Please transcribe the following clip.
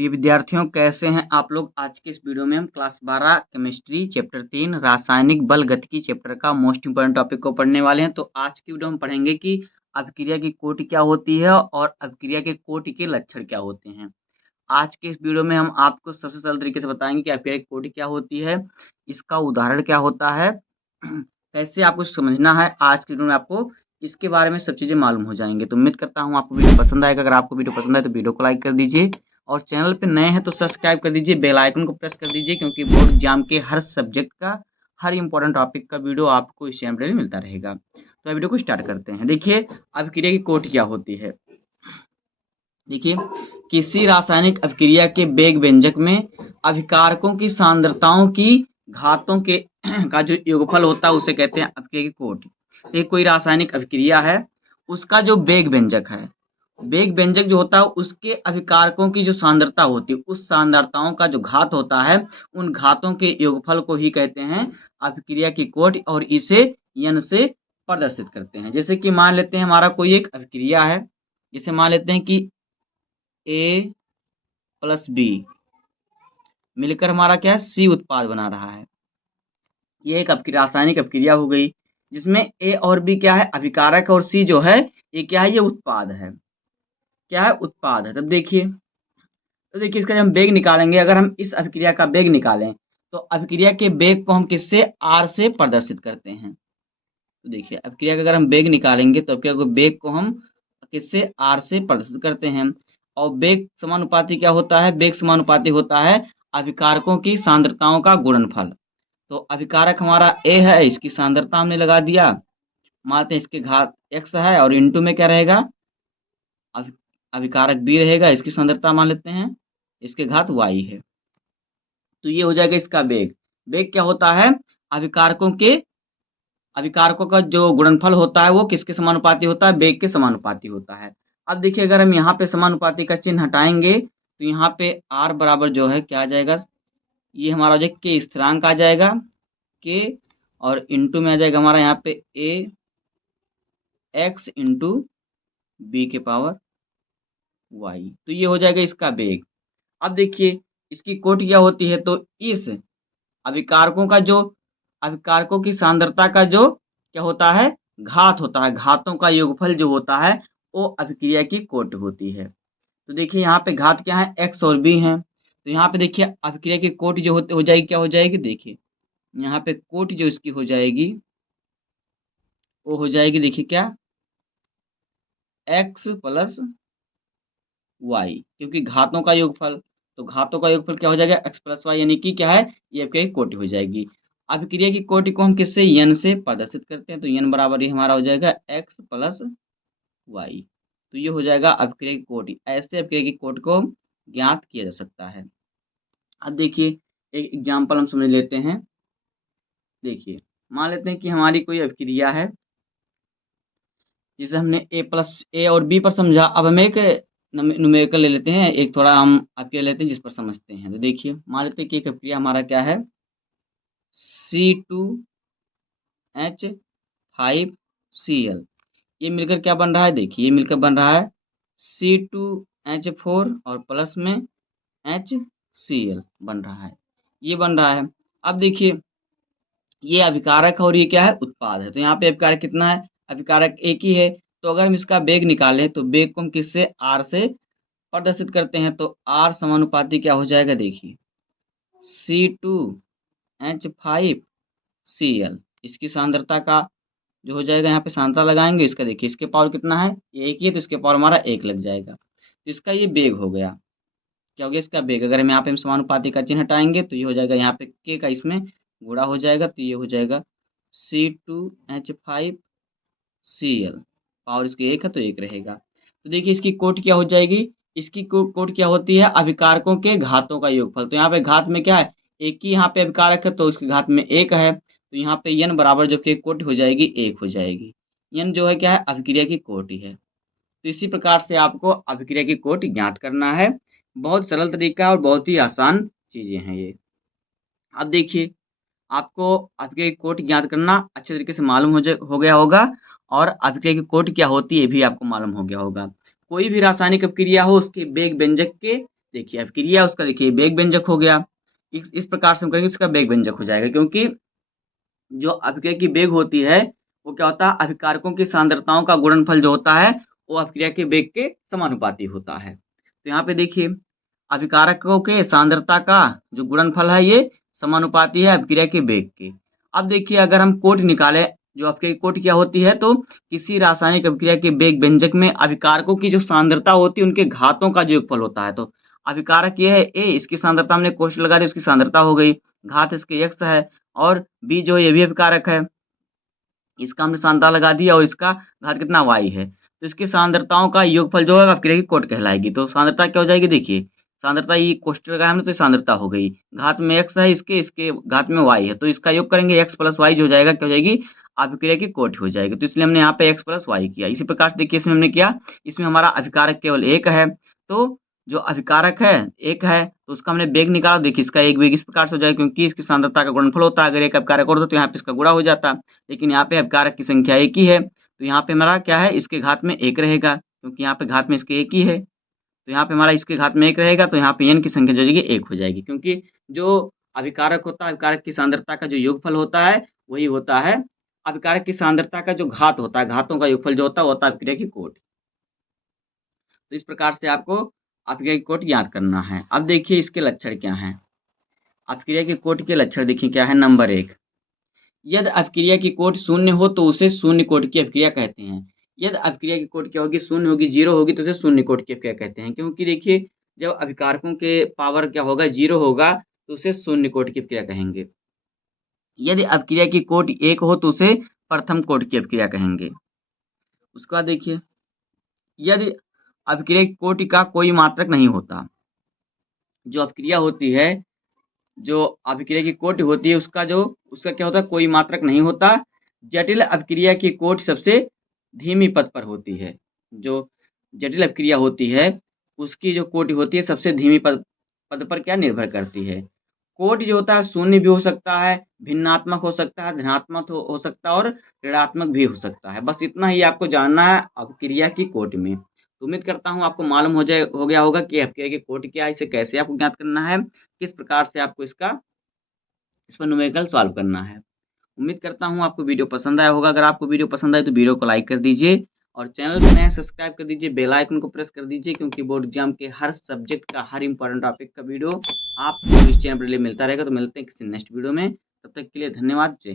प्रिय विद्यार्थियों, कैसे हैं आप लोग। आज के इस वीडियो में हम क्लास 12 केमिस्ट्री चैप्टर 3 रासायनिक बल गतिकी चैप्टर का मोस्ट इंपोर्टेंट टॉपिक को पढ़ने वाले हैं। तो आज की वीडियो में पढ़ेंगे कि अभिक्रिया की कोटि क्या होती है और अभिक्रिया के कोटि के लक्षण क्या होते हैं। आज के इस वीडियो में हम आपको सबसे सरल तरीके से बताएंगे कि अभिक्रिया की कोटि क्या होती है, इसका उदाहरण क्या होता है, कैसे आपको समझना है। आज की वीडियो में आपको इसके बारे में सब चीज़ें मालूम हो जाएंगे। तो उम्मीद करता हूँ आपको वीडियो पसंद आएगा। अगर आपको वीडियो पसंद आए तो वीडियो को लाइक कर दीजिए और चैनल पे नए हैं तो सब्सक्राइब कर दीजिए, बेल आइकन को प्रेस कर दीजिए, क्योंकि बोर्ड एग्जाम के हर सब्जेक्ट का हर इंपॉर्टेंट टॉपिक का वीडियो आपको इस चैनल पर मिलता रहेगा। तो वीडियो को स्टार्ट करते हैं। देखिए अभिक्रिया की कोटि क्या होती है। देखिए, किसी रासायनिक अभिक्रिया के वेग व्यंजक में अभिकारकों की सांद्रताओं की घातों के का जो योगफल होता है उसे कहते हैं अभिक्रिया की कोटि। एक कोई रासायनिक अभिक्रिया है, उसका जो वेग व्यंजक है, वेग व्यंजक जो होता है उसके अभिकारकों की जो सांद्रता होती है, उस सांद्रताओं का जो घात होता है, उन घातों के योगफल को ही कहते हैं अभिक्रिया की कोटि और इसे n से प्रदर्शित करते हैं। जैसे कि मान लेते हैं हमारा कोई एक अभिक्रिया है, जिसे मान लेते हैं कि A प्लस B मिलकर हमारा क्या है, C उत्पाद बना रहा है। ये एक रासायनिक अभिक्रिया हो गई जिसमें A और B क्या है, अभिकारक, और C जो है ये क्या है, ये उत्पाद है। क्या है, उत्पाद है। तब देखिए, तो देखिए इसका जब हम वेग निकालेंगे, अगर हम इस अभिक्रिया का वेग निकालें तो अभिक्रिया के वेग को हम किससे, R से प्रदर्शित करते हैं। तो देखिए अभिक्रिया का अगर हम वेग निकालेंगे तो अभिक्रिया के वेग को हम किससे, R से प्रदर्शित करते हैं। और वेग समानुपाती क्या होता है, वेग समानुपाती होता है अभिकारकों की सांद्रताओं का गुणनफल। तो अभिकारक हमारा A है, इसकी सांद्रता हमने लगा दिया, मानते हैं इसके घात x है, और इंटू में क्या रहेगा, अभिकारक B रहेगा, इसकी सांद्रता मान लेते हैं इसके घात y है। तो ये हो जाएगा इसका वेग। वेग क्या होता है, अभिकारकों का जो गुणनफल होता है वो किसके समानुपाती होता है, वेग के समानुपाती होता है। अब देखिए अगर हम यहाँ पे समानुपाती का चिन्ह हटाएंगे तो यहाँ पे R बराबर जो है क्या आ जाएगा, ये हमारा जो के स्थिरांक आ जाएगा के, और इंटू में आ जाएगा हमारा यहाँ पे A x इंटू बी के पावर y। तो ये हो जाएगा इसका वेग। अब देखिए इसकी कोटि क्या होती है, तो इस अभिकारकों की सांद्रता का जो क्या होता है, घात होता है, घातों का योगफल जो होता है वो अभिक्रिया की कोटि होती है। तो देखिए यहाँ पे घात क्या है, x और b हैं। तो यहाँ पे देखिए अभिक्रिया की कोटि जो हो जाएगी, क्या हो जाएगी, देखिए यहाँ पे कोटि जो इसकी हो जाएगी वो हो जाएगी, देखिए क्या, x प्लस y, क्योंकि घातों का योगफल, तो घातों का योगफल क्या हो जाएगा, x प्लस वाई, यानी कि क्या है, ये अभिक्रिया की कोटि हो जाएगी। अभिक्रिया की कोटि को हम किससे, n से प्रदर्शित करते हैं। तो n बराबर ये हमारा हो जाएगा x प्लस वाई। तो ये हो जाएगा अभिक्रिया की कोटि। ऐसे अभिक्रिया की कोटि को ज्ञात किया जा सकता है। अब देखिए एक एग्जाम्पल हम समझ लेते हैं। देखिए मान लेते हैं कि हमारी कोई अभिक्रिया है जिसे हमने ए और बी पर समझा। अब हम एक न्यूमेरिकल ले लेते हैं, एक थोड़ा हम अभिक्रिया लेते हैं जिस पर समझते हैं। तो देखिए मान लेते हैं कि एक अभिक्रिया हमारा क्या है, C2H5Cl, ये मिलकर क्या बन रहा है, देखिए ये मिलकर बन रहा है C2H4 और प्लस में HCl बन रहा है, ये बन रहा है। अब देखिए ये अभिकारक है और ये क्या है, उत्पाद है। तो यहाँ पे अभिकारक कितना है, अभिकारक एक ही है। तो अगर हम इसका वेग निकालें तो वेग को हम किससे, R से प्रदर्शित करते हैं। तो R समानुपाती क्या हो जाएगा, देखिए C2H5Cl, इसकी सांद्रता का जो हो जाएगा, यहाँ पे सांद्रता लगाएंगे इसका, देखिए इसके पावर कितना है, एक ही है, तो इसके पावर हमारा एक लग जाएगा। तो इसका ये वेग हो गया, क्या हो गया इसका वेग। अगर हम यहाँ पे समानुपाती का चिन्ह हटाएंगे तो ये हो जाएगा, यहाँ पे के का इसमें गुणा हो जाएगा, तो ये हो जाएगा C2H5Cl, पावर इसकी एक है तो एक रहेगा। तो देखिए इसकी कोटि क्या हो जाएगी, इसकी कोटि क्या होती है, अभिकारकों के घातों का योगफल। तो यहाँ पे घात में क्या है, एक ही यहाँ पे अभिकारक है तो उसके घात में एक है। तो यहाँ पे n बराबर जो कि कोटि हो जाएगी, एक हो जाएगी। n जो है क्या है, अभिक्रिया की कोटि है। तो इसी प्रकार से आपको अभिक्रिया की कोटि ज्ञात करना है। बहुत सरल तरीका और बहुत ही आसान चीज़ें हैं ये। अब देखिए आपको अभिक्रिया की कोटि ज्ञात करना अच्छे तरीके से मालूम हो गया होगा, और अभिक्रिया की कोटि क्या होती है ये भी आपको मालूम हो गया होगा। कोई भी रासायनिक अभिक्रिया हो उसके वेग व्यंजक के देखिए अभिक्रिया उसका देखिए बेग व्यंजक हो गया। इस प्रकार से हम करेंगे उसका बेग व्यंजक हो जाएगा, क्योंकि जो अभिक्रिया की बेग होती है वो क्या होता है, अभिकारकों की सांद्रताओं का गुणनफल जो होता है वो अभिक्रिया के बेग के समानुपाती होता है। तो यहाँ पे देखिए अभिकारकों के सांद्रता का जो गुणनफल है ये समानुपाती है अभिक्रिया के बेग के। अब देखिए अगर हम कोटि निकालें, जो अभिक्रिया की कोटि क्या होती है, तो किसी रासायनिक अभिक्रिया के बेग व्यंजक में अभिकारकों की जो सांद्रता होती है उनके घातों का जो योगफल होता है। तो अभिकारक ये है ए, इसकी सांद्रता हमने कोष्ठ लगा दी, उसकी सांद्रता हो गई, घात इसके x है, और बी जो ये भी अभिकारक है, इसका हमने सांद्रता लगा दिया और इसका घात कितना y है। तो इसकी सांद्रताओं का योगफल जो है अभिक्रिया की कोट कहलाएगी। तो सांद्रता क्या हो जाएगी, देखिए सांद्रता ये कोष्ठ लगाया हमने तो सांद्रता हो गई, घात में x है, इसके इसके घात में y है, तो इसका योग करेंगे x प्लस वाई जो हो जाएगा क्या हो जाएगी, अभिक्रिया की कोट हो जाएगी। तो इसलिए हमने यहाँ पे x प्लस वाई किया। इसी प्रकार से देखिए इसमें हमने किया, इसमें हमारा अभिकारक केवल एक है, तो जो अभिकारक है एक है तो उसका हमने बेग निकाला। देखिए इसका एक बेग इस प्रकार से हो जाएगा, क्योंकि इसकी सांद्रता का गुणनफल होता है, अगर एक अभिकारक और होता तो यहाँ पे इसका गुणा हो जाता, लेकिन यहाँ पे अभिकारक की संख्या एक ही है, तो यहाँ पे हमारा क्या है, इसके घात में एक रहेगा, क्योंकि यहाँ पे घात में इसके एक ही है, तो यहाँ पे हमारा इसके घात में एक रहेगा, तो यहाँ पे n की संख्या जो होगी एक हो जाएगी, क्योंकि जो अभिकारक होता है अभिकारक की सांद्रता का जो योगफल होता है वही होता है अभिकारक की सांद्रता का जो घात होता है, घातों का योगफल जो होता है वो होता है अभिक्रिया की कोट। तो इस प्रकार से आपको अभिक्रिया की कोट याद करना है। अब देखिए इसके लक्षण क्या हैं। अभिक्रिया की कोट के लक्षण देखिए क्या है। नंबर 1, यदि अभिक्रिया की कोट शून्य हो तो उसे शून्य कोट की अभिक्रिया कहते हैं। यदि अभिक्रिया की कोट क्या होगी, शून्य होगी, जीरो होगी, तो उसे शून्य कोट की अभिक्रिया कहते हैं, क्योंकि देखिए जब अभिकारकों के पावर क्या होगा, जीरो होगा, तो उसे शून्य कोट की अभिक्रिया कहेंगे। यदि अभिक्रिया की कोट एक हो तो उसे प्रथम कोट की अभिक्रिया कहेंगे। उसके बाद देखिए यदि अभिक्रिया की कोटि का कोई मात्रक नहीं होता, जो अभिक्रिया होती है, जो अभिक्रिया की कोटि होती है उसका क्या होता है, कोई मात्रक नहीं होता। जटिल अभिक्रिया की कोटि सबसे धीमी पद पर होती है। जो जटिल अभिक्रिया होती है उसकी जो कोटि होती है सबसे धीमी पद पद पर क्या निर्भर करती है। कोटि जो होता है शून्य भी हो सकता है, भिन्नात्मक हो सकता है, धनात्मक हो सकता है और ऋणात्मक भी हो सकता है। बस इतना ही आपको जानना है अभिक्रिया की कोटि में। तो उम्मीद करता हूँ आपको मालूम हो गया होगा कि अभिक्रिया की कोटि क्या है, इसे कैसे आपको ज्ञात करना है, किस प्रकार से आपको इस पर न्यूमेरिकल सॉल्व करना है। उम्मीद करता हूँ आपको वीडियो पसंद आया होगा। अगर आपको वीडियो पसंद आए तो वीडियो को लाइक कर दीजिए और चैनल को नया सब्सक्राइब कर दीजिए, बेल आइकन को प्रेस कर दीजिए, क्योंकि बोर्ड एग्जाम के हर सब्जेक्ट का हर इंपॉर्टेंट टॉपिक का वीडियो आपको इस चैनल पर मिलता रहेगा। तो मिलते हैं किसी नेक्स्ट वीडियो में, तब तक के लिए धन्यवाद। जय